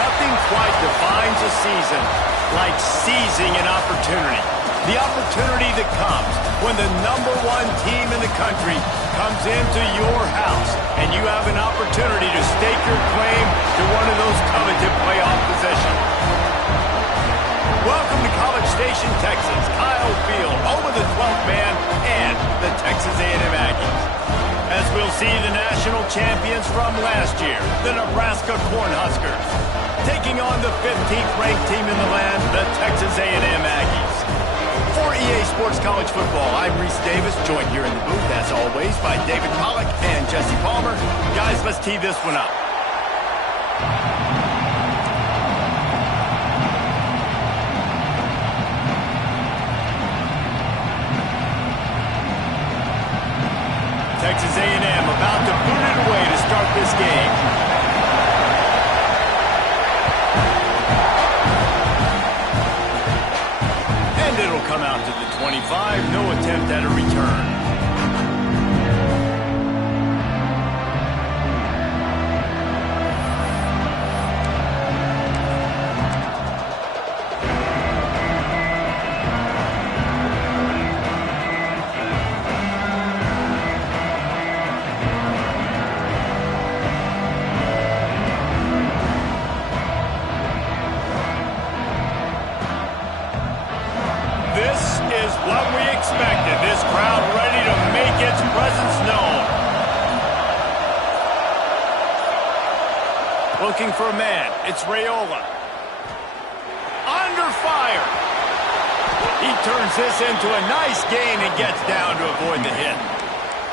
Nothing quite defines a season like seizing an opportunity. The opportunity that comes when the #1 team in the country comes into your house and you have an opportunity to stake your claim to one of those coveted playoff positions. Welcome to College Station, Texas. Kyle Field, home of the 12th man and the Texas A&M Aggies. As we'll see the national champions from last year, the Nebraska Cornhuskers, taking on the 15th ranked team in the land, the Texas A&M Aggies. For EA Sports College Football, I'm Reese Davis, joined here in the booth, as always, by David Pollack and Jesse Palmer. Guys, let's tee this one up. Texas A&M about to boot it away to start this game. And it'll come out to the 25. No attempt at a return. What we expected. This crowd ready to make its presence known. Looking for a man. It's Raiola. Under fire. He turns this into a nice gain and gets down to avoid the hit.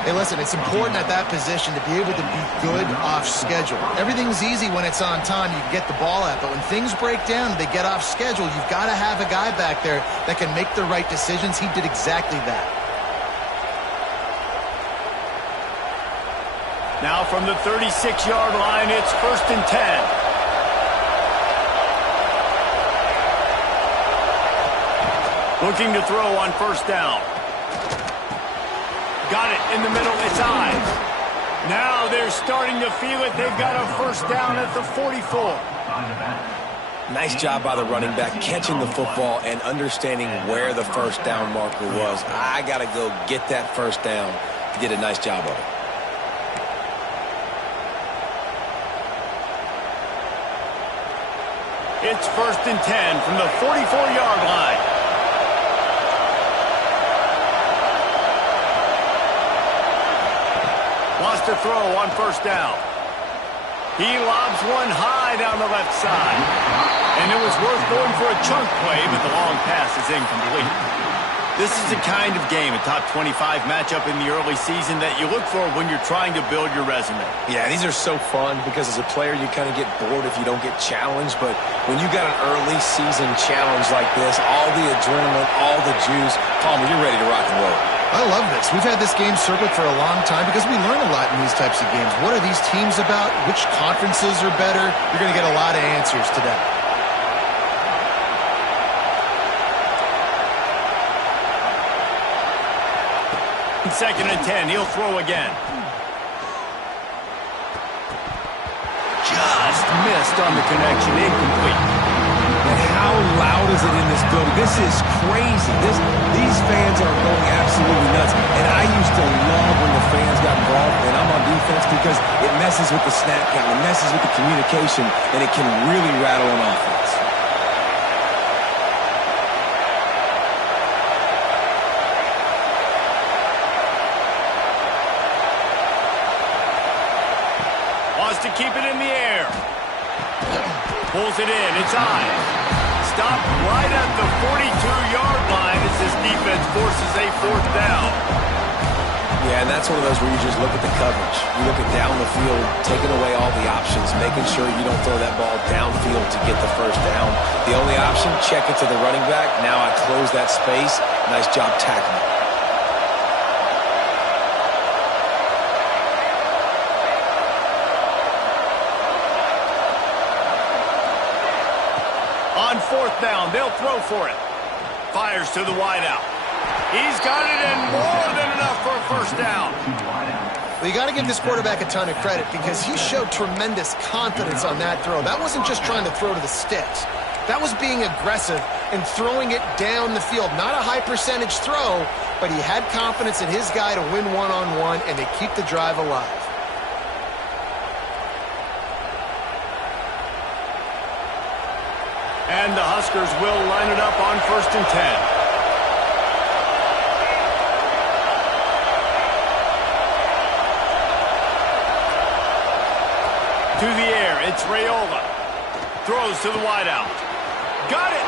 Hey, listen, it's important at that position to be able to be good off schedule. Everything's easy when it's on time. You can get the ball out. But when things break down and they get off schedule, you've got to have a guy back there that can make the right decisions. He did exactly that. Now from the 36-yard line, it's 1st and 10. Looking to throw on 1st down. Got it in the middle. It's Ives. Now they're starting to feel it. They've got a 1st down at the 44. Nice job by the running back, catching the football and understanding where the 1st down marker was. I got to go get that 1st down. He did a nice job of it. It's 1st and 10 from the 44-yard line. Wants to throw on 1st down. He lobs one high down the left side. And it was worth going for a chunk play, but the long pass is incomplete. This is the kind of game, a top 25 matchup in the early season that you look for when you're trying to build your resume. Yeah, these are so fun because as a player you kind of get bored if you don't get challenged. But when you got an early season challenge like this, all the adrenaline, all the juice, Palmer, you're ready to rock and roll. I love this. We've had this game circled for a long time because we learn a lot in these types of games. What are these teams about? Which conferences are better? You're going to get a lot of answers today. 2nd and 10. He'll throw again. Just missed on the connection. Incomplete. And how loud is it in this building? This is crazy. These fans are going absolutely nuts. And I used to love when the fans got involved, and I'm on defense because it messes with the snap count, it messes with the communication, and it can really rattle an offense. Wants to keep it in the air. Pulls it in. It's Ives. Stopped right at the 42-yard line as this defense forces a 4th down. Yeah, and that's one of those where you just look at the coverage. You look at down the field, taking away all the options, making sure you don't throw that ball downfield to get the 1st down. The only option, check it to the running back. Now I close that space. Nice job tackling. On 4th down, they'll throw for it. Fires to the wideout. He's got it, and more than enough for a 1st down. Well, you got to give this quarterback a ton of credit because he showed tremendous confidence on that throw. That wasn't just trying to throw to the sticks. That was being aggressive and throwing it down the field. Not a high percentage throw, but he had confidence in his guy to win one-on-one, and they keep the drive alive. And the Huskers will line it up on 1st and 10. To the air, it's Raiola. Throws to the wideout. Got it!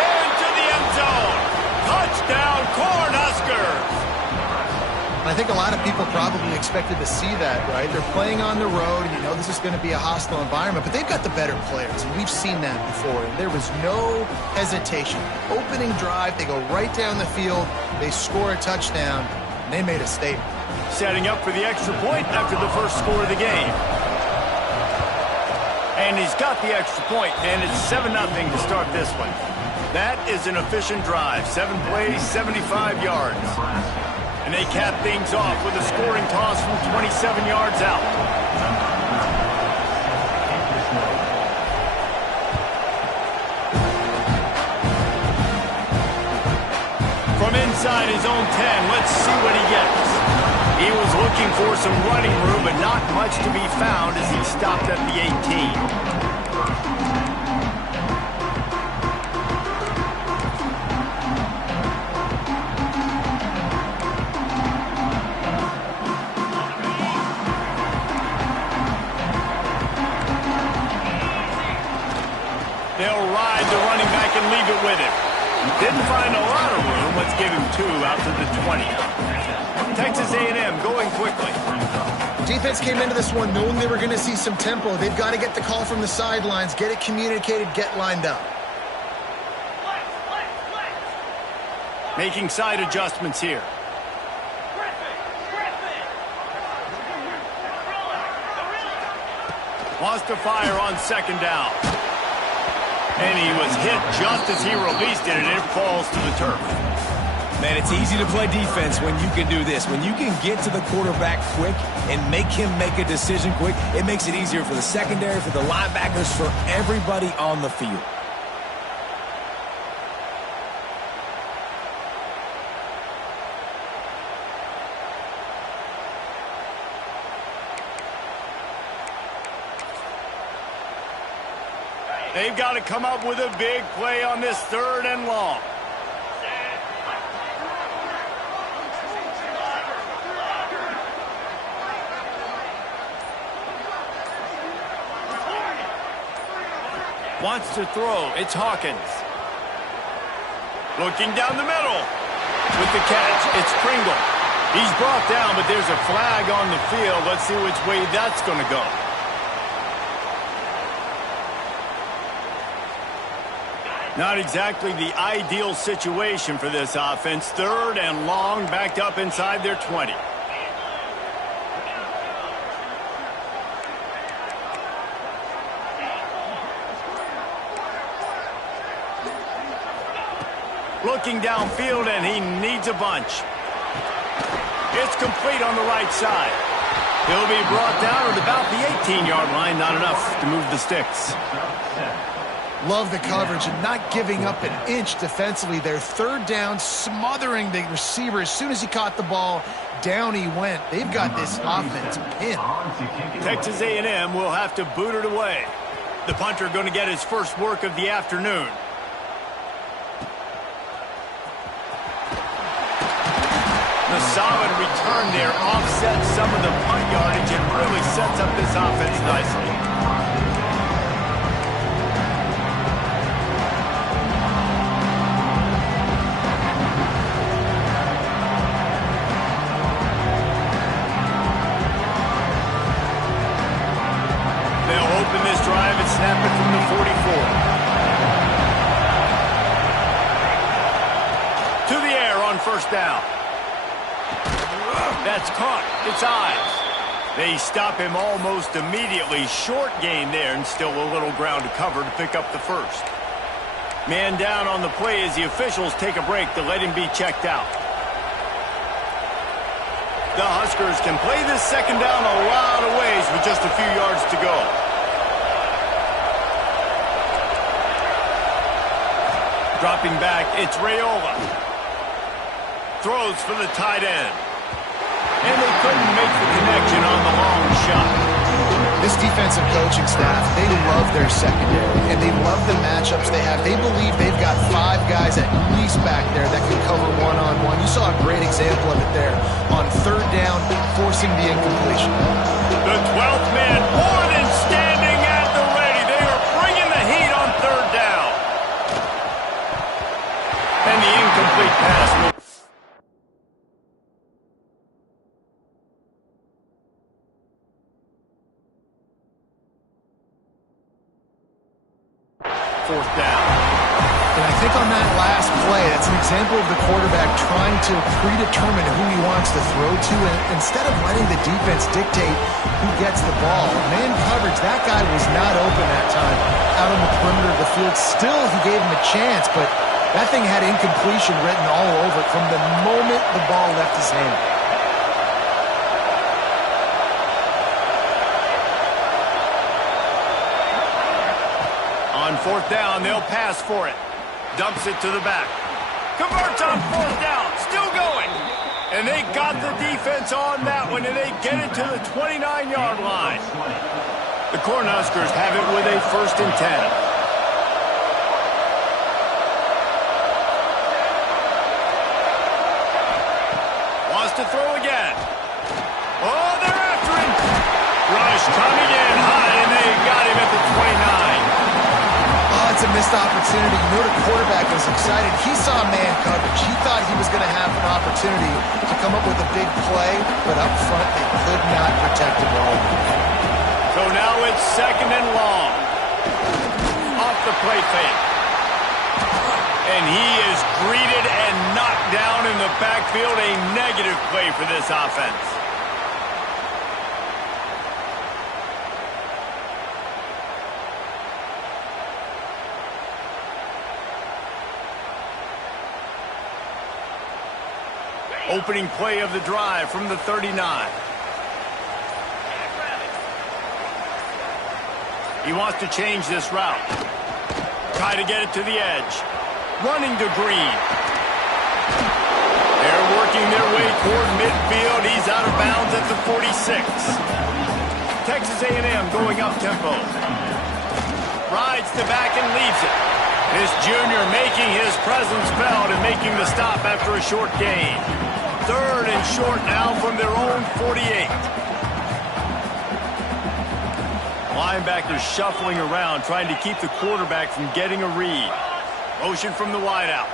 Into the end zone! Touchdown, Cornhuskers! I think a lot of people probably expected to see that, right? They're playing on the road, and you know this is going to be a hostile environment, but they've got the better players, and we've seen that before. And there was no hesitation. Opening drive, they go right down the field, they score a touchdown, and they made a statement. Setting up for the extra point after the first score of the game. And he's got the extra point, and it's 7-0 to start this one. That is an efficient drive. 7 plays, 75 yards. And they cap things off with a scoring toss from 27 yards out. From inside his own 10, let's see what he gets. He was looking for some running room, but not much to be found as he stopped at the 18. They'll ride the running back and leave it with him. Didn't find a lot of room. Let's give him 2 out to the 20. Texas A&M going quickly. Defense came into this one knowing they were going to see some tempo. They've got to get the call from the sidelines, get it communicated, get lined up. Making side adjustments here. Wants to fire on 2nd down. And he was hit just as he released it, and it falls to the turf. Man, it's easy to play defense when you can do this. When you can get to the quarterback quick and make him make a decision quick, it makes it easier for the secondary, for the linebackers, for everybody on the field. They've got to come up with a big play on this 3rd and long. Wants to throw. It's Hawkins. Looking down the middle. With the catch, it's Pringle. He's brought down, but there's a flag on the field. Let's see which way that's going to go. Not exactly the ideal situation for this offense. 3rd and long, backed up inside their 20. Looking downfield, and he needs a bunch. It's complete on the right side. He'll be brought down at about the 18-yard line. Not enough to move the sticks. Love the coverage and not giving up an inch defensively. Their 3rd down, smothering the receiver. As soon as he caught the ball, down he went. They've got this offense pinned. Texas A&M will have to boot it away. The punter going to get his first work of the afternoon. The solid return there offsets some of the punt yardage and really sets up this offense nicely. Drive and snap it from the 44. To the air on 1st down. That's caught. It's eyes. They stop him almost immediately. Short gain there, and still a little ground to cover to pick up the 1st. Man down on the play as the officials take a break to let him be checked out. The Huskers can play this second down a lot of ways with just a few yards to go. Dropping back, it's Raiola. Throws for the tight end. And they couldn't make the connection on the long shot. This defensive coaching staff, they love their secondary, and they love the matchups they have. They believe they've got 5 guys at least back there that can cover one-on-one. You saw a great example of it there on third down, forcing the incompletion. The 12th man more than standing at the ready. They are bringing the heat on third down. And the incomplete pass will... Fourth down. And I think on that last play, that's an example of the quarterback trying to predetermine who he wants to throw to, and instead of letting the defense dictate who gets the ball. Man coverage, that guy was not open that time out on the perimeter of the field. Still, he gave him a chance, but that thing had incompletion written all over it from the moment the ball left his hand. On fourth down, they'll pass for it. Dumps it to the back. Converts on fourth down. Still going. And they got the defense on that one, and they get it to the 29-yard line. The Cornhuskers have it with a 1st and 10. To throw again. Oh, they're after him. Rush coming in high, and they got him at the 29. Oh, it's a missed opportunity. You know the quarterback was excited. He saw man coverage. He thought he was going to have an opportunity to come up with a big play, but up front they could not protect him well. So now it's 2nd and long. Off the play fake. And he is greeted and knocked down in the backfield. A negative play for this offense. Opening play of the drive from the 39. He wants to change this route. Try to get it to the edge. Running to Green. They're working their way toward midfield. He's out of bounds at the 46. Texas A&M going up tempo. Rides the back and leaves it. This junior making his presence felt and making the stop after a short gain. 3rd and short now from their own 48. Linebackers shuffling around, trying to keep the quarterback from getting a read. Motion from the wideout.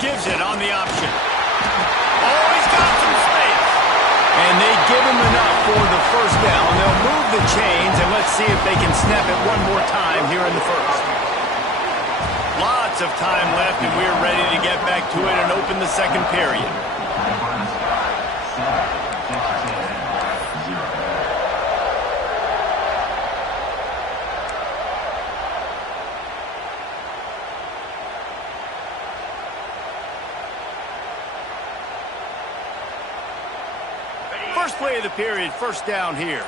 Gives it on the option. Oh, he's got some space. And they give him enough for the 1st down. They'll move the chains, and let's see if they can snap it one more time here in the 1st. Lots of time left, and we're ready to get back to it and open the 2nd period. First play of the period, 1st down here.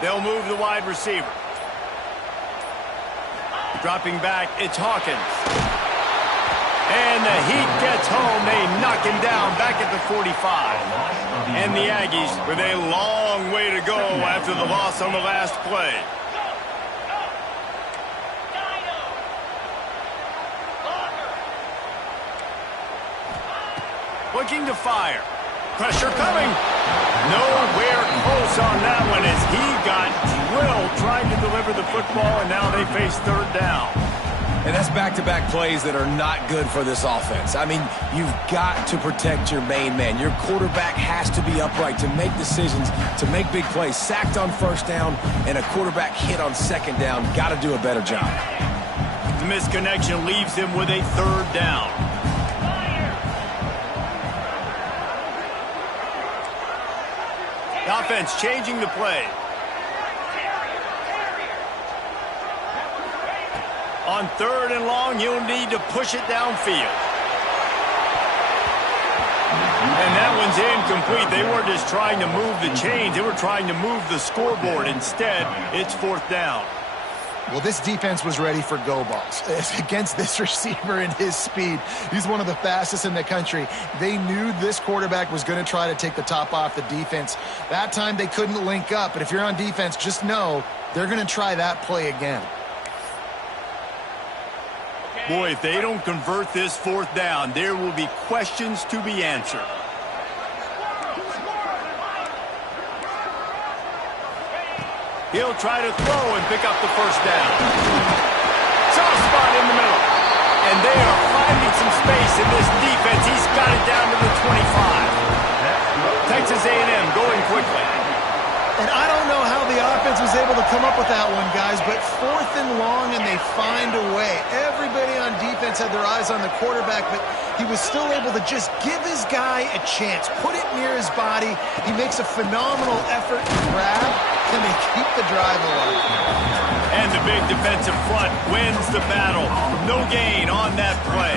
They'll move the wide receiver. Dropping back, it's Hawkins. And the heat gets home. They knock him down back at the 45. And the Aggies with a long way to go after the loss on the last play. Looking to fire. Pressure coming. Nowhere close on that one as he got drilled trying to deliver the football, and now they face 3rd down. And that's back-to-back plays that are not good for this offense. I mean, you've got to protect your main man. Your quarterback has to be upright to make decisions, to make big plays. Sacked on 1st down and a quarterback hit on 2nd down. Got to do a better job. The misconnection leaves him with a 3rd down. The offense changing the play. On 3rd and long, you'll need to push it downfield. And that one's incomplete. They weren't just trying to move the chains. They were trying to move the scoreboard. Instead, it's 4th down. Well, this defense was ready for go balls. Against this receiver and his speed, he's one of the fastest in the country. They knew this quarterback was going to try to take the top off the defense. That time they couldn't link up, but if you're on defense, just know they're going to try that play again. Boy, if they don't convert this 4th down, there will be questions to be answered. He'll try to throw and pick up the 1st down. Soft spot in the middle. And they are finding some space in this defense. He's got it down to the 25. Texas A&M going quickly. And I don't know how the offense was able to come up with that one, guys, but 4th and long, and they find a way. Everybody on defense had their eyes on the quarterback, but he was still able to just give his guy a chance, put it near his body. He makes a phenomenal effort to grab, and they keep the drive alive. And the big defensive front wins the battle. No gain on that play.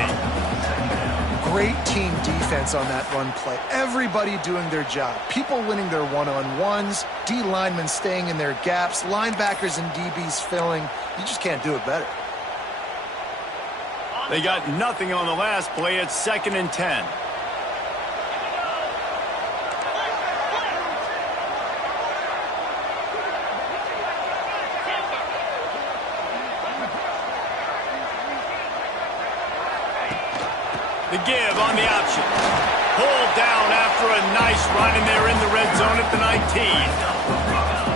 Great team defense on that run play. Everybody doing their job. People winning their one-on-ones, D linemen staying in their gaps, linebackers and DBs filling. You just can't do it better. They got nothing on the last play. It's 2nd and 10. The give on the option. Pulled down after a nice run, and they're in the red zone at the 19.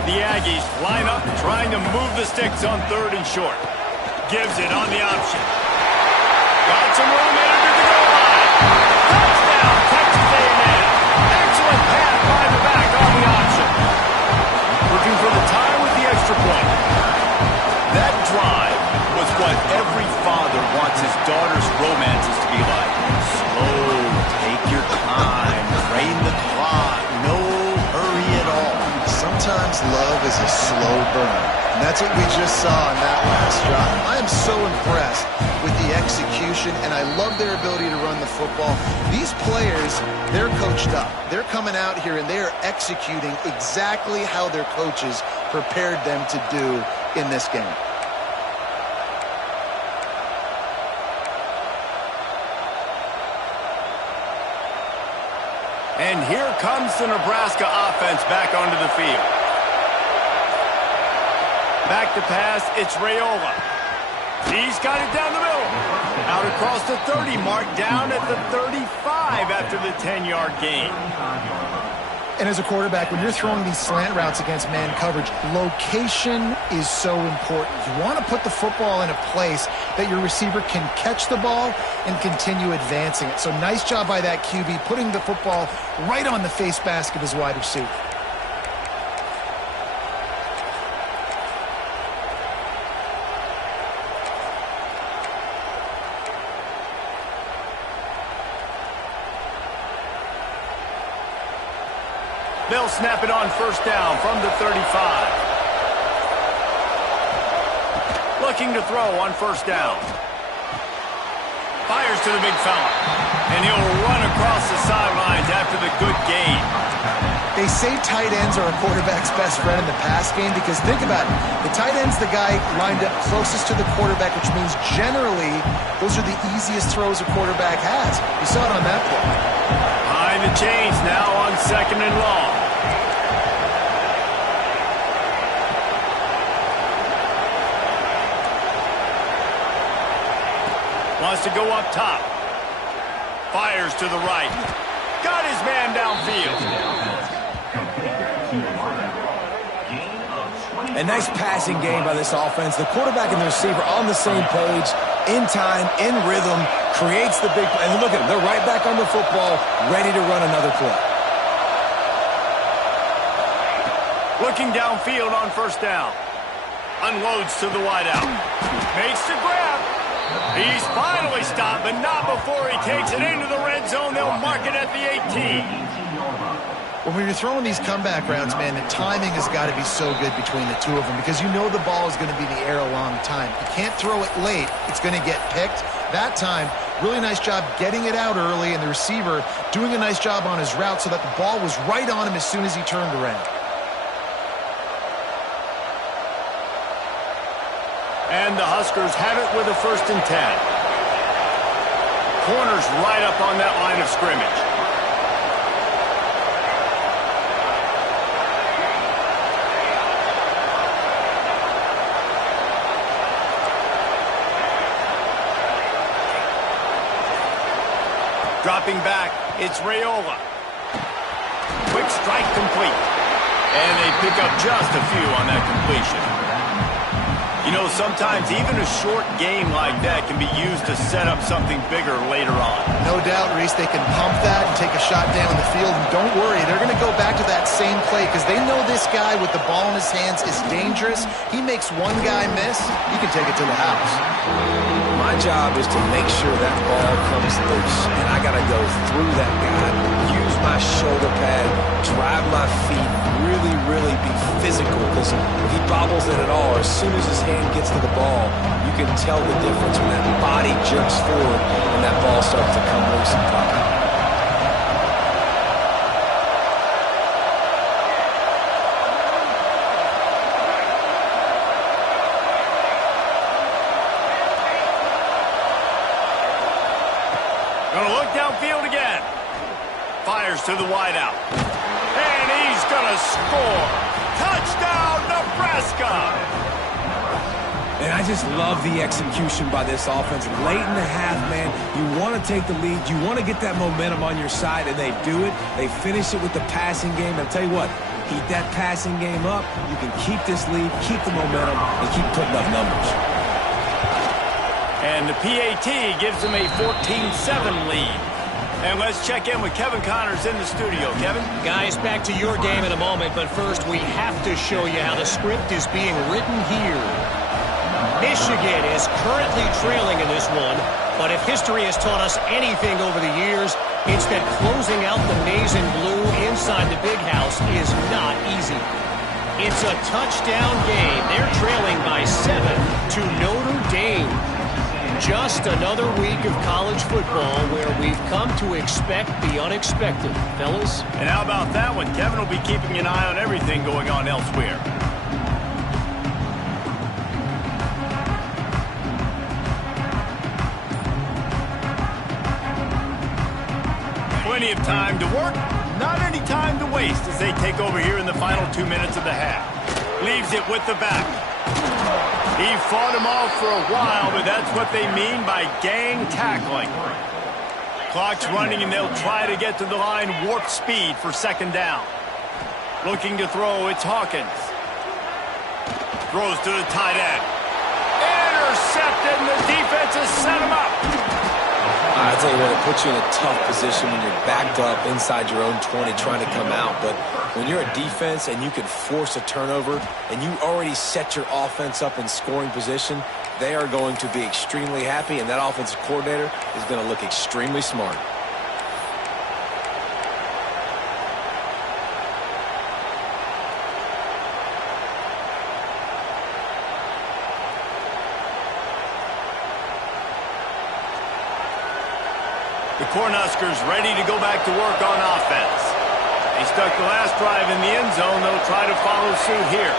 The Aggies line up trying to move the sticks on 3rd and short. Gives it on the option. Got some room under the goal line. Touchdown, Texas A&M. Excellent pass by the back on the option. Looking for the tie with the extra point. That drive was what every father wants his daughter's romances to be like. Slow, take your time, drain the clock, no hurry at all. Sometimes love is a slow burn, and that's what we just saw in that last drive. I am so impressed with the execution, and I love their ability to run the football. These players, they're coached up. They're coming out here, and they are executing exactly how their coaches prepared them to do in this game. And here comes the Nebraska offense back onto the field. Back to pass, it's Raiola. He's got it down the middle. Out across the 30 mark, down at the 35 after the 10-yard gain. And as a quarterback, when you're throwing these slant routes against man coverage, location is so important. You want to put the football in a place that your receiver can catch the ball and continue advancing it. So nice job by that QB, putting the football right on the face mask of his wide receiver. They'll snap it on 1st down from the 35. Looking to throw on 1st down. Fires to the big fella. And he'll run across the sidelines after the good gain. They say tight ends are a quarterback's best friend in the pass game because think about it. The tight end's the guy lined up closest to the quarterback, which means generally those are the easiest throws a quarterback has. You saw it on that play. Behind the chains now on 2nd and long. Wants to go up top. Fires to the right. Got his man downfield. A nice passing game by this offense. The quarterback and the receiver on the same page, in time, in rhythm, creates the big play. And look at them. They're right back on the football, ready to run another play. Looking downfield on 1st down. Unloads to the wideout. Makes the grab. He's finally stopped, but not before he takes it into the red zone. They'll mark it at the 18. When you're throwing these comeback routes, man, the timing has got to be so good between the two of them because you know the ball is going to be in the air a long time. You can't throw it late. It's going to get picked. That time, Really nice job getting it out early, and the receiver doing a nice job on his route so that the ball was right on him as soon as he turned around. And the Huskers have it with a 1st and 10. Corners right up on that line of scrimmage. Dropping back, it's Raiola. Quick strike complete. And they pick up just a few on that completion. You know, sometimes even a short game like that can be used to set up something bigger later on. No doubt, Reese, they can pump that and take a shot down the field. And don't worry, they're going to go back to that same play because they know this guy with the ball in his hands is dangerous. He makes one guy miss, he can take it to the house. My job is to make sure that ball comes loose, and I got to go through that guy, use my shoulder pad, drive my feet, really be physical, because if he bobbles it at all, as soon as his hand gets to the ball, you can tell the difference when that body jerks forward and that ball starts to come loose and pop out. Gonna look downfield again. Fires to the wideout. And he's gonna score. Touchdown, Nebraska! And I just love the execution by this offense. Late in the half, man, you want to take the lead. You want to get that momentum on your side, and they do it. They finish it with the passing game. And I'll tell you what, keep that passing game up. You can keep this lead, keep the momentum, and keep putting up numbers. And the PAT gives them a 14-7 lead. And let's check in with Kevin Connors in the studio. Kevin? Guys, back to your game in a moment, but first we have to show you how the script is being written here. Michigan is currently trailing in this one, but if history has taught us anything over the years, it's that closing out the maize and blue inside the big house is not easy. It's a touchdown game. They're trailing by 7 to Notre Dame. Just another week of college football where we've come to expect the unexpected, fellas. And how about that one? Kevin will be keeping an eye on everything going on elsewhere. Plenty of time to work, not any time to waste as they take over here in the final 2 minutes of the half. Leaves it with the back. He fought him off for a while, but that's what they mean by gang tackling. Clock's running, and they'll try to get to the line warp speed for 2nd down. Looking to throw, it's Hawkins. Throws to the tight end. Intercepted, and the defense has set him up. I tell you what, it puts you in a tough position when you're backed up inside your own 20 trying to come out. But when you're a defense and you can force a turnover and you already set your offense up in scoring position, they are going to be extremely happy, and that offensive coordinator is going to look extremely smart. The Cornhuskers ready to go back to work on offense. They stuck the last drive in the end zone. They'll try to follow suit here.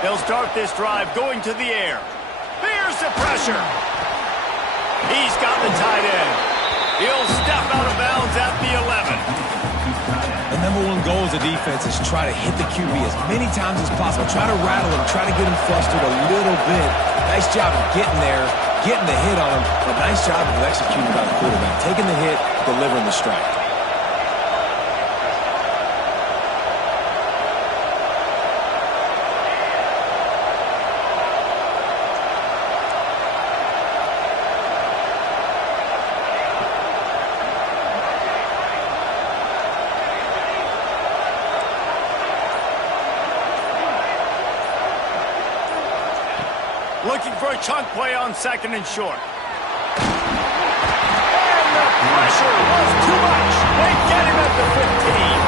They'll start this drive going to the air. Here's the pressure. He's got the tight end. He'll step out of bounds at the 11. The #1 goal as a defense is try to hit the QB as many times as possible. Try to rattle him, try to get him flustered a little bit. Nice job of getting there, getting the hit on him, but nice job of executing by the quarterback. Taking the hit, delivering the strike. Looking for a chunk play on 2nd and short. And the pressure was too much. They get him at the 15.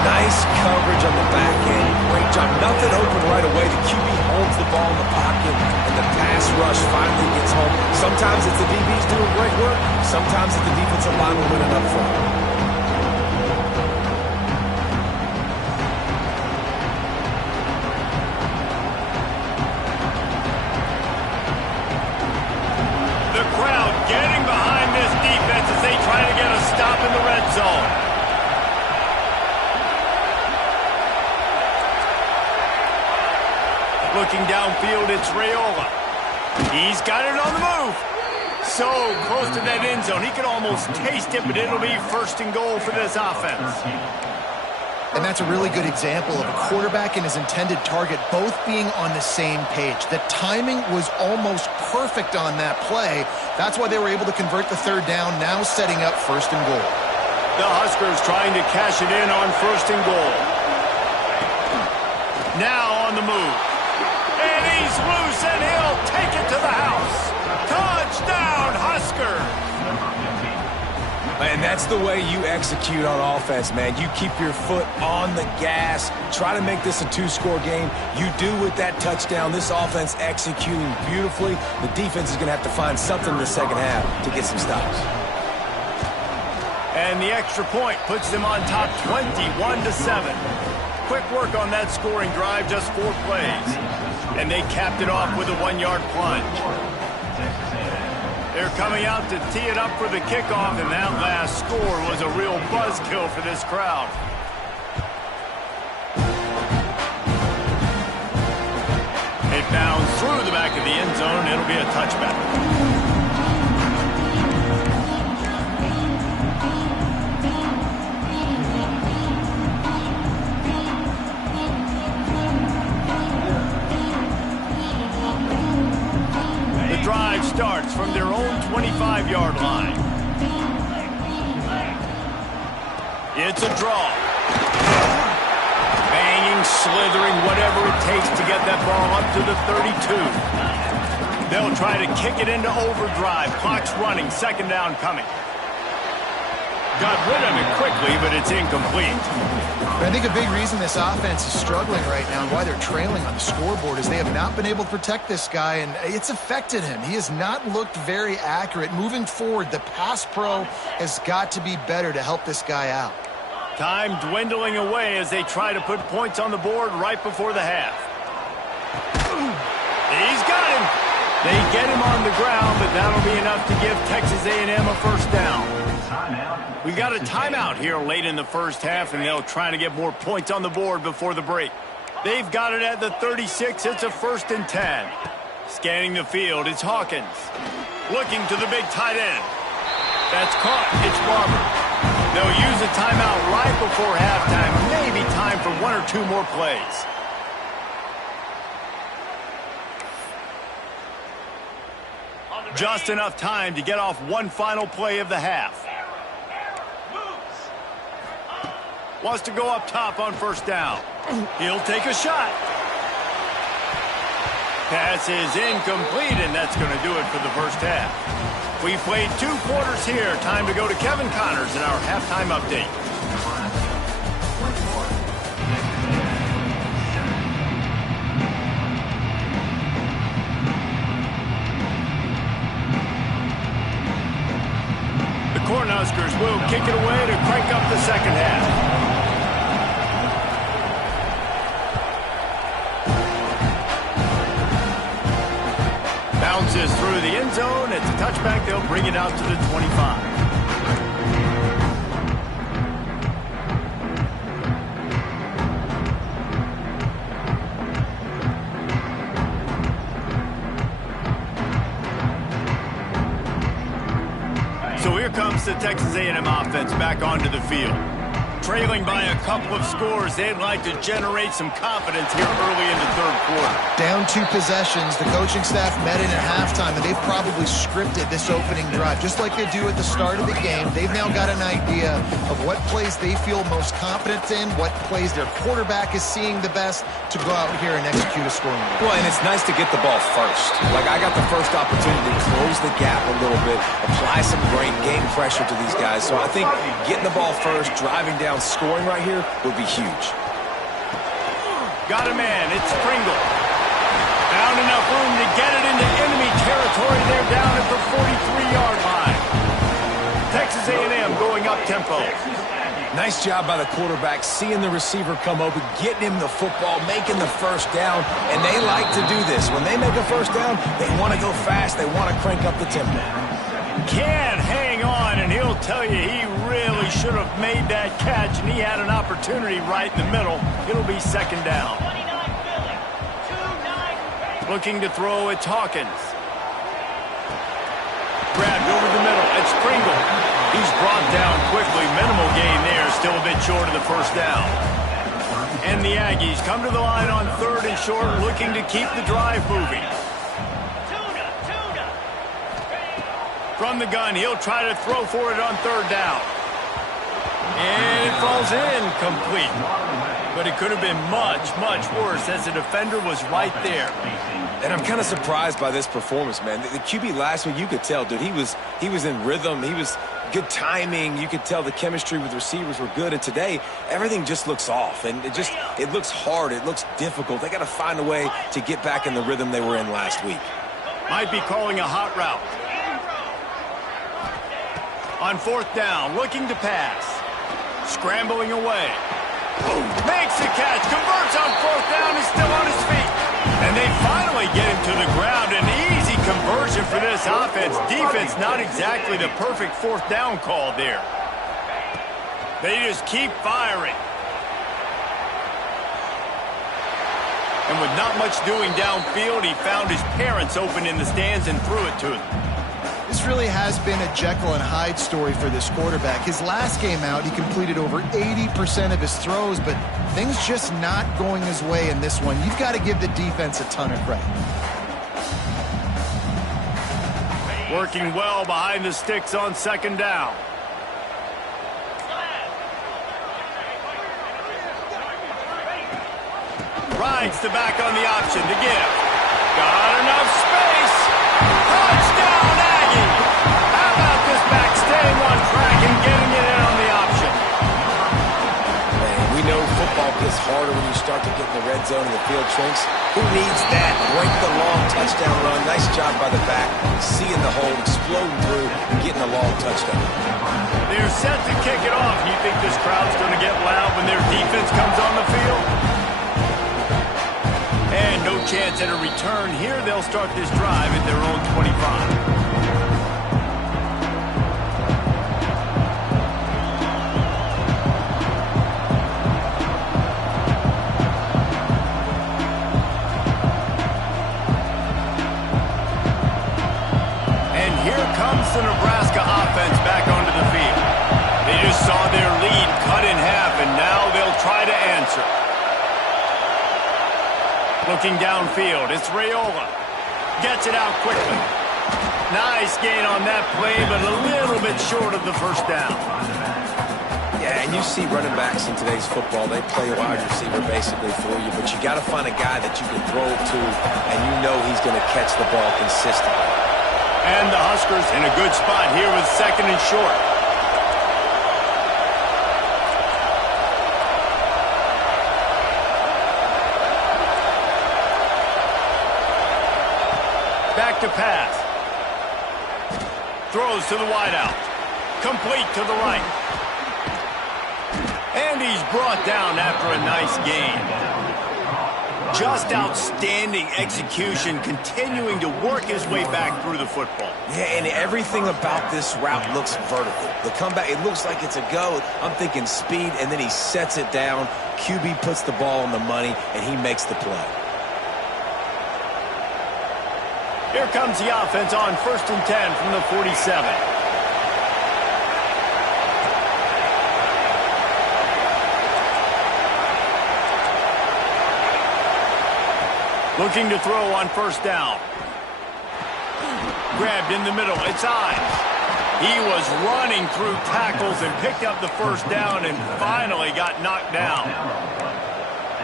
Nice coverage on the back end. Great job. Nothing open right away. The QB holds the ball in the pocket, and the pass pass rush finally gets home. Sometimes it's the DBs doing great work. Sometimes it's the defensive lineman winning up front. The crowd getting behind this defense as they try to get a stop in the red zone. Looking downfield, it's Raiola. He's got it on the move. So close to that end zone. He can almost taste it, but it'll be first and goal for this offense. And that's a really good example of a quarterback and his intended target both being on the same page. The timing was almost perfect on that play. That's why they were able to convert the third down, now setting up first and goal. The Huskers trying to cash it in on first and goal. Now on the move. And he's loose, and he'll take it to the house. Touchdown, Huskers! And that's the way you execute on offense, man. You keep your foot on the gas. Try to make this a two-score game. You do with that touchdown. This offense executing beautifully. The defense is going to have to find something in the second half to get some stops. And the extra point puts them on top 21-7. Quick work on that scoring drive, just 4 plays. And they capped it off with a 1-yard plunge. They're coming out to tee it up for the kickoff, and that last score was a real buzzkill for this crowd. It bounds through the back of the end zone. It'll be a touchback. Drive starts from their own 25-yard line. It's a draw. Banging, slithering, whatever it takes to get that ball up to the 32. They'll try to kick it into overdrive. Clock's running, second down coming. Got rid of it quickly, but it's incomplete. But I think a big reason this offense is struggling right now and why they're trailing on the scoreboard is they have not been able to protect this guy, and it's affected him. He has not looked very accurate. Moving forward, the pass pro has got to be better to help this guy out. Time dwindling away as they try to put points on the board right before the half. He's got him. They get him on the ground, but that'll be enough to give Texas A&M a first down. We got a timeout here late in the first half, and they'll try to get more points on the board before the break. They've got it at the 36. It's a 1st and 10. Scanning the field, it's Hawkins. Looking to the big tight end. That's caught. It's Barber. They'll use a timeout right before halftime. Maybe time for 1 or 2 more plays. Just enough time to get off one final play of the half. Wants to go up top on first down. He'll take a shot. Pass is incomplete, and that's going to do it for the first half. We've played 2 quarters here. Time to go to Kevin Connors in our halftime update. The Cornhuskers will kick it away to crank up the second half. Bounces through the end zone. It's a touchback. They'll bring it out to the 25. So here comes the Texas A&M offense back onto the field. Trailing by a couple of scores, they'd like to generate some confidence here early in the third quarter. Down 2 possessions, the coaching staff met in at halftime, and they've probably scripted this opening drive. Just like they do at the start of the game, they've now got an idea of what plays they feel most confident in, what plays their quarterback is seeing the best to go out here and execute a scoring drive. Well, and it's nice to get the ball first. Like, I got the first opportunity to close the gap a little bit, apply some great game pressure to these guys. So I think getting the ball first, driving down, scoring right here would be huge. Got a man. It's Pringle. Found enough room to get it into enemy territory. They're down at the 43-yard line. Texas A&M going up tempo. Nice job by the quarterback, seeing the receiver come open, getting him the football, making the first down, and they like to do this. When they make a first down, they want to go fast, they want to crank up the tempo. Can't hang on, and he'll tell you he really should have made that catch, and he had an opportunity right in the middle. It'll be second down. Looking to throw, it's Hawkins. Grabbed over the middle, it's Pringle. He's brought down quickly. Minimal gain there, still a bit short of the first down. And the Aggies come to the line on 3rd and short, looking to keep the drive moving. From the gun, he'll try to throw for it on 3rd down. And it falls in, complete. But it could have been much, much worse as the defender was right there. And I'm kind of surprised by this performance, man. The QB last week, you could tell, dude, he was in rhythm. He was good timing. You could tell the chemistry with receivers were good. And today, everything just looks off. And it looks hard. It looks difficult. They got to find a way to get back in the rhythm they were in last week. Might be calling a hot route. On 4th down, looking to pass. Scrambling away. Makes the catch. Converts on 4th down. Is still on his feet. And they finally get him to the ground. An easy conversion for this offense. Defense not exactly the perfect 4th down call there. They just keep firing. And with not much doing downfield, he found his parents open in the stands and threw it to them. This really has been a Jekyll and Hyde story for this quarterback. His last game out, he completed over 80% of his throws, but things just not going his way in this one. You've got to give the defense a ton of credit. Working well behind the sticks on 2nd down. Rides the back on the option to give. Got enough space. Touchdown, Aggie. How about this back staying on track and getting it in on the option? Man, we know football gets harder when you start to get in the red zone and the field shrinks. Who needs that? Break the long touchdown run. Nice job by the back. Seeing the hole, exploding through, and getting a long touchdown. They're set to kick it off. You think this crowd's going to get loud when their defense comes on the field? And no chance at a return here. They'll start this drive at their own 25. And here comes the Nebraska offense back onto the field. They just saw their lead cut in half, and now they'll try to answer. Looking downfield, it's Raiola. Gets it out quickly. Nice gain on that play, but a little bit short of the first down. Yeah, and you see running backs in today's football, they play wide receiver basically for you, but you got to find a guy that you can throw it to, and you know he's going to catch the ball consistently. And the Huskers in a good spot here with 2nd and short. Back to pass. Throws to the wideout. Complete to the right. And he's brought down after a nice gain. Just outstanding execution, continuing to work his way back through the football. Yeah, and everything about this route looks vertical. The comeback, it looks like it's a go. I'm thinking speed, and then he sets it down. QB puts the ball on the money, and he makes the play. Here comes the offense on 1st and 10 from the 47. Looking to throw on 1st down. Grabbed in the middle. It's Ives. He was running through tackles and picked up the 1st down and finally got knocked down.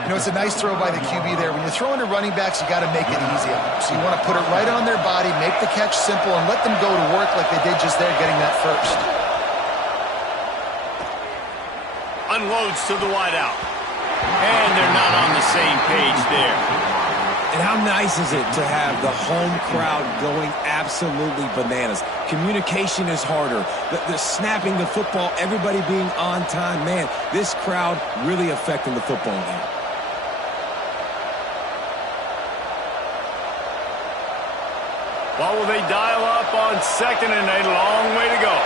You know, it's a nice throw by the QB there. When you're throwing to running backs, you got to make it easy on them. So you want to put it right on their body, make the catch simple, and let them go to work like they did just there, getting that first. Unloads to the wideout. And they're not on the same page there. And how nice is it to have the home crowd going absolutely bananas? Communication is harder. The snapping the football, everybody being on time. Man, this crowd really affecting the football game. What will they dial up on 2nd and a long way to go?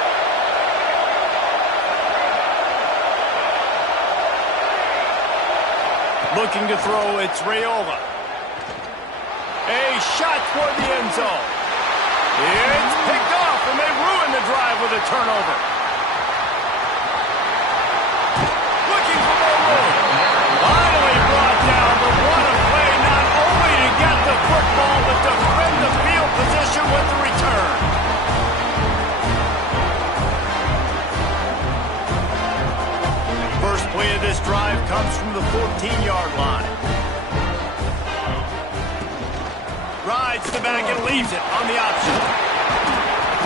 Looking to throw, it's Raiola. A shot toward the end zone. It's picked off, and they ruin the drive with a turnover. Looking for more room. Finally brought down, but what a play, not only to get the football, but to defend the field position with the return. First play of this drive comes from the 14-yard line. Rides the back and leaves it on the option.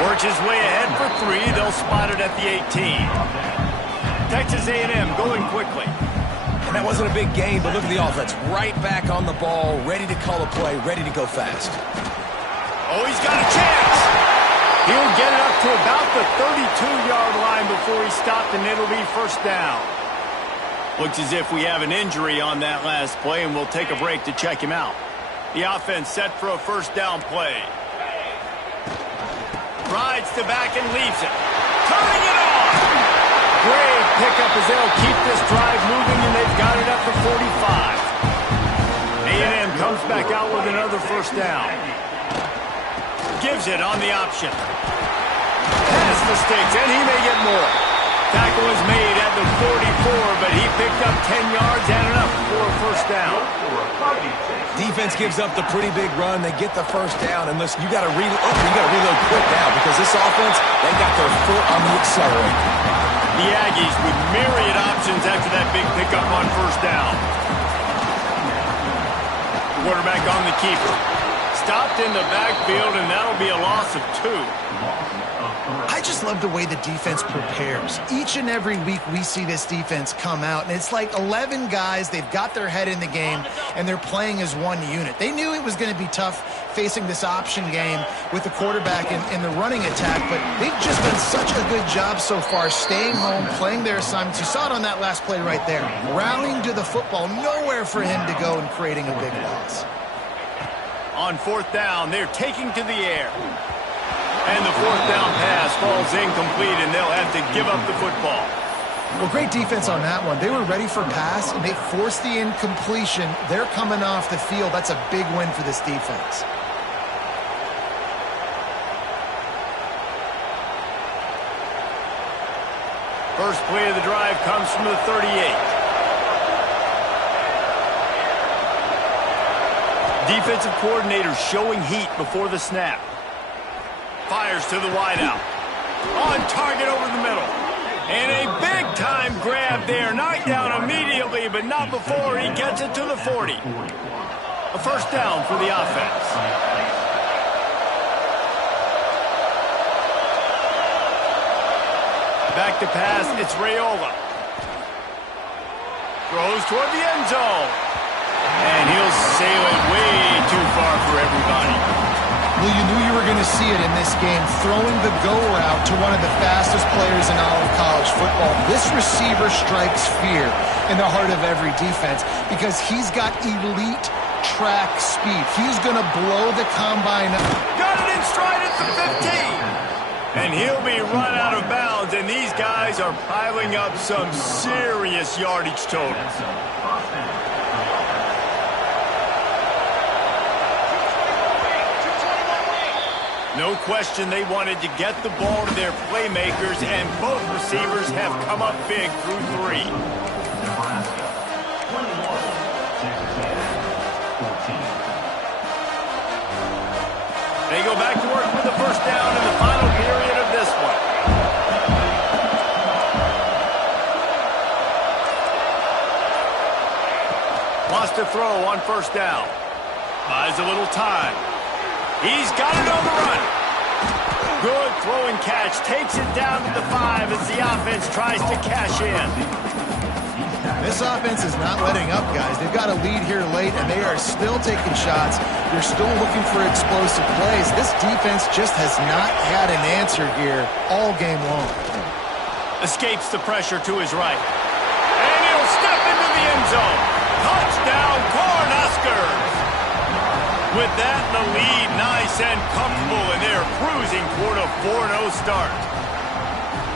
Works his way ahead for 3. They'll spot it at the 18. Texas A&M going quickly. And that wasn't a big game, but look at the offense. Right back on the ball, ready to call a play, ready to go fast. Oh, he's got a chance. He'll get it up to about the 32-yard line before he stopped, and it'll be first down. Looks as if we have an injury on that last play, and we'll take a break to check him out. The offense set for a first down play. Rides the back and leaves it. Turning it on. Great pickup as they'll keep this drive moving, and they've got it up to 45. A&M comes back out with another first down. Gives it on the option. Past the sticks, and he may get more. Tackle was made at the 44, but he picked up 10 yards and enough for a first down. Defense gives up the pretty big run. They get the first down, and listen, you got to reload quick now because this offense, they got their foot on the accelerator. The Aggies with myriad options after that big pickup on first down. Quarterback on the keeper. Stopped in the backfield, and that'll be a loss of 2. I just love the way the defense prepares. Each and every week we see this defense come out, and it's like 11 guys. They've got their head in the game, and they're playing as one unit. They knew it was going to be tough facing this option game with the quarterback in the running attack, but they've just done such a good job so far staying home, playing their assignments. You saw it on that last play right there. Rallying to the football, nowhere for him to go and creating a big loss. On fourth down, they're taking to the air. And the fourth down pass falls incomplete, and they'll have to give up the football. Well, great defense on that one. They were ready for pass, and they forced the incompletion. They're coming off the field. That's a big win for this defense. First play of the drive comes from the 38. Defensive coordinator showing heat before the snap. Fires to the wideout. On target over the middle. And a big-time grab there. Knocked down immediately, but not before he gets it to the 40. A first down for the offense. Back to pass, it's Raiola. Throws toward the end zone. And he'll sail it way too far for everybody. Well, you knew you were going to see it in this game, throwing the go route to one of the fastest players in all of college football. This receiver strikes fear in the heart of every defense because he's got elite track speed. He's going to blow the combine up. Got it in stride at the 15. And he'll be run out of bounds, and these guys are piling up some serious yardage totals. No question they wanted to get the ball to their playmakers, and both receivers have come up big through 3. They go back to work with the first down in the final period of this one. Wants to throw on first down. Buys a little time. He's got it on the run. Good throw and catch. Takes it down to the 5 as the offense tries to cash in. This offense is not letting up, guys. They've got a lead here late. late, and they are still taking shots. You're still looking for explosive plays. This defense just has not had an answer here all game long. Escapes the pressure to his right. And he'll step into the end zone. Touchdown, Cornhuskers! With that in the lead, nice and comfortable, and they're cruising toward a 4-0 start.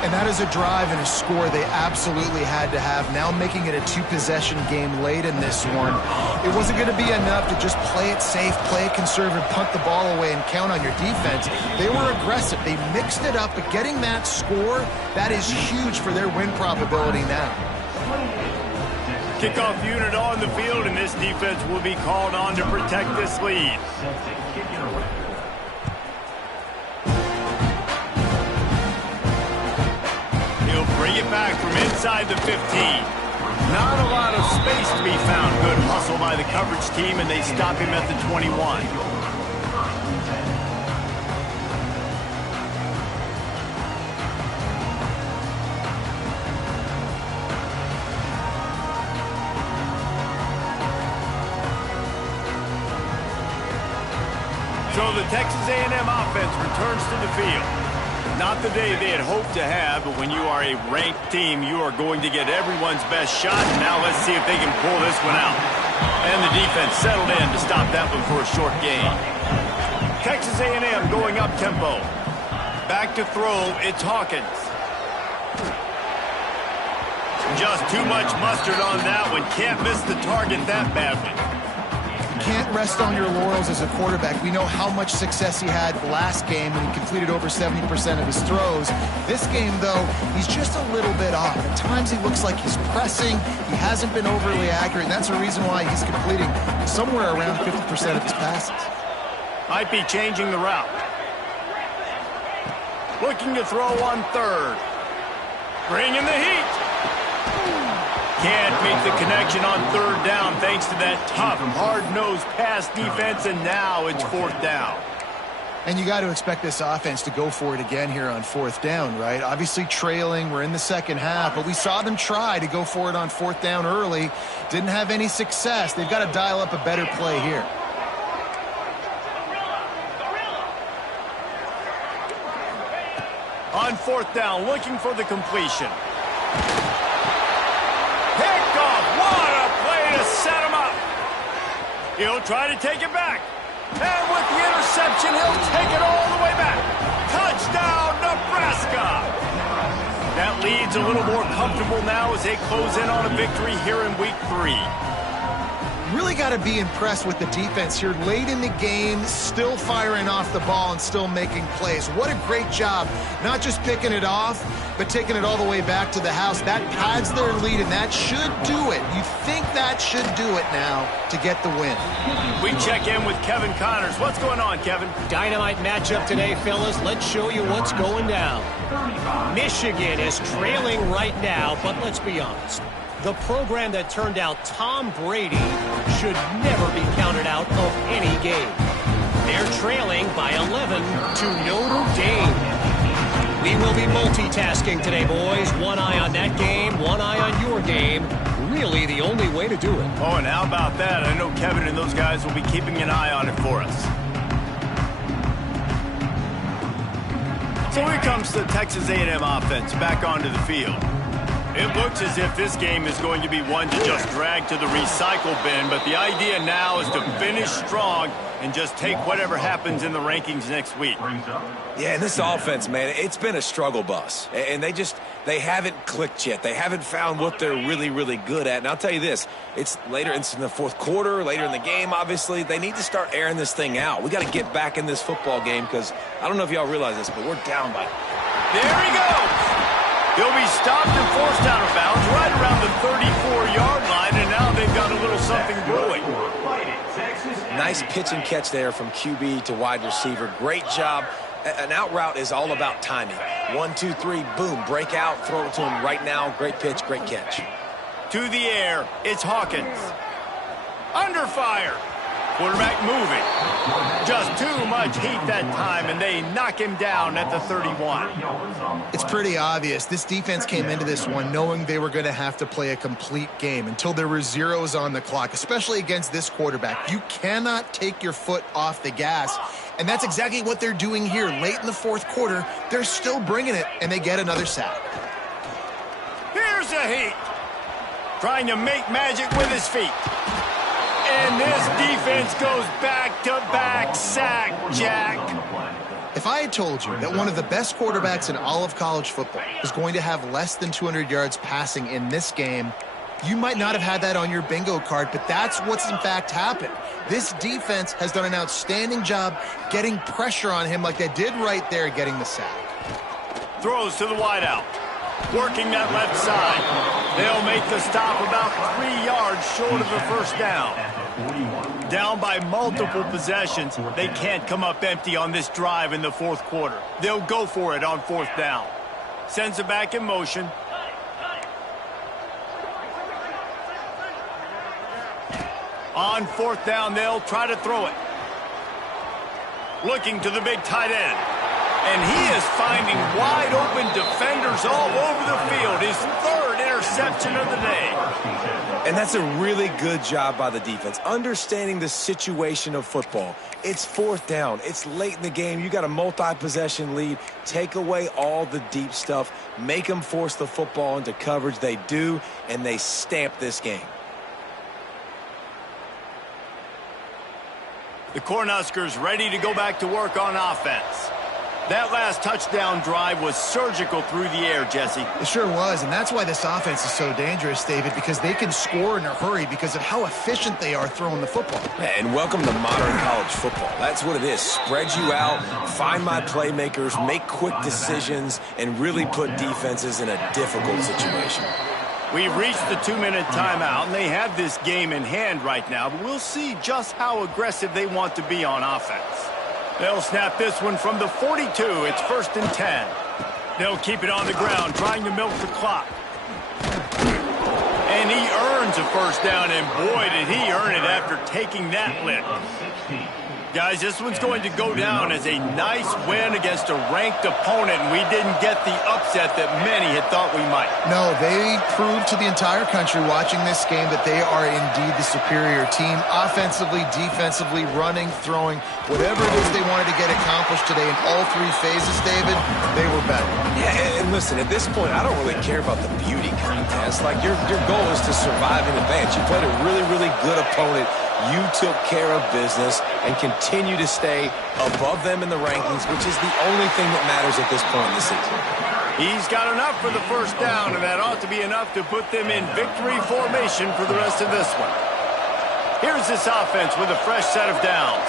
And that is a drive and a score they absolutely had to have. Now making it a two-possession game late in this one. It wasn't going to be enough to just play it safe, play it conservative, punt the ball away, and count on your defense. They were aggressive. They mixed it up, but getting that score, that is huge for their win probability now. Kickoff unit on the field, and this defense will be called on to protect this lead. He'll bring it back from inside the 15. Not a lot of space to be found. Good hustle by the coverage team, and they stop him at the 21. So the Texas A&M offense returns to the field. Not the day they had hoped to have, but when you are a ranked team, you are going to get everyone's best shot. And now let's see if they can pull this one out. And the defense settled in to stop that one for a short gain. Texas A&M going up tempo. Back to throw, it's Hawkins. Just too much mustard on that one. Can't miss the target that badly. Can't rest on your laurels as a quarterback. We know how much success he had last game when he completed over 70% of his throws. This game, though, he's just a little bit off. At times he looks like he's pressing. He hasn't been overly accurate, and that's the reason why he's completing somewhere around 50% of his passes. Might be changing the route. Looking to throw on third. Bringing the heat. Can't make the connection on third down thanks to that tough, hard-nosed pass defense, and now it's fourth down. And you got to expect this offense to go for it again here on fourth down, right? Obviously trailing, we're in the second half, but we saw them try to go for it on fourth down early. Didn't have any success. They've got to dial up a better play here. On fourth down, looking for the completion. What a play to set him up. He'll try to take it back. And with the interception, he'll take it all the way back. Touchdown, Nebraska. That lead's a little more comfortable now as they close in on a victory here in week 3. Really got to be impressed with the defense here late in the game, still firing off the ball and still making plays. What a great job, not just picking it off, but taking it all the way back to the house. That pads their lead, and that should do it. You think that should do it now to get the win. We check in with Kevin Connors. What's going on, Kevin? Dynamite matchup today, fellas. Let's show you what's going down. Michigan is trailing right now, but let's be honest. The program that turned out Tom Brady should never be counted out of any game. They're trailing by 11 to Notre Dame. We will be multitasking today, boys. One eye on that game, one eye on your game. Really the only way to do it. Oh, and how about that? I know Kevin and those guys will be keeping an eye on it for us. So here comes the Texas A&M offense back onto the field. It looks as if this game is going to be one to just drag to the recycle bin, but the idea now is to finish strong and just take whatever happens in the rankings next week. Yeah, and this offense, man, it's been a struggle bus. And they haven't clicked yet. They haven't found what they're really, really good at. And I'll tell you this, it's in the fourth quarter, later in the game, obviously. They need to start airing this thing out. We got to get back in this football game because I don't know if y'all realize this, but we're down by. There he goes. He'll be stopped and forced out of bounds right around the 34-yard line, and now they've got a little something brewing. Nice pitch and catch there from QB to wide receiver. Great job. An out route is all about timing. 1, 2, 3, boom, break out, throw it to him right now. Great pitch, great catch. To the air, it's Hawkins. Under fire. Quarterback moving. Just too much heat that time, and they knock him down at the 31. It's pretty obvious. This defense came into this one knowing they were going to have to play a complete game until there were zeros on the clock, especially against this quarterback. You cannot take your foot off the gas, and that's exactly what they're doing here. Late in the fourth quarter, they're still bringing it, and they get another sack. Here's a heat. Trying to make magic with his feet. And this defense goes back-to-back sack, Jack. If I had told you that one of the best quarterbacks in all of college football is going to have less than 200 yards passing in this game, you might not have had that on your bingo card, but that's what's in fact happened. This defense has done an outstanding job getting pressure on him like they did right there, getting the sack. Throws to the wideout. Working that left side. They'll make the stop about 3 yards short of the first down. Down by multiple possessions, they can't come up empty on this drive in the fourth quarter. They'll go for it on fourth down. Sends it back in motion. On fourth down, they'll try to throw it. Looking to the big tight end. And he is finding wide-open defenders all over the field. His third interception of the day. And that's a really good job by the defense, understanding the situation of football. It's fourth down. It's late in the game. You got a multi-possession lead. Take away all the deep stuff. Make them force the football into coverage. They do, and they stamp this game. The Cornhuskers ready to go back to work on offense. That last touchdown drive was surgical through the air, Jesse. It sure was, and that's why this offense is so dangerous, David, because they can score in a hurry because of how efficient they are throwing the football. And welcome to modern college football. That's what it is. Spread you out, find my playmakers, make quick decisions, and really put defenses in a difficult situation. We've reached the 2-minute timeout, and they have this game in hand right now, but we'll see just how aggressive they want to be on offense. They'll snap this one from the 42. It's 1st and 10. They'll keep it on the ground, trying to milk the clock. And he earns a first down, and boy, did he earn it after taking that lick. Guys, this one's going to go down as a nice win against a ranked opponent, and we didn't get the upset that many had thought we might. No, they proved to the entire country watching this game that they are indeed the superior team. Offensively, defensively, running, throwing, whatever it is they wanted to get accomplished today in all three phases, David, they were better. Yeah, and listen, at this point, I don't really care about the beauty contest. Like, your goal is to survive and advance. You played a really, really good opponent. You took care of business and continue to stay above them in the rankings, which is the only thing that matters at this point in the season. He's got enough for the first down, and that ought to be enough to put them in victory formation for the rest of this one. Here's this offense with a fresh set of downs.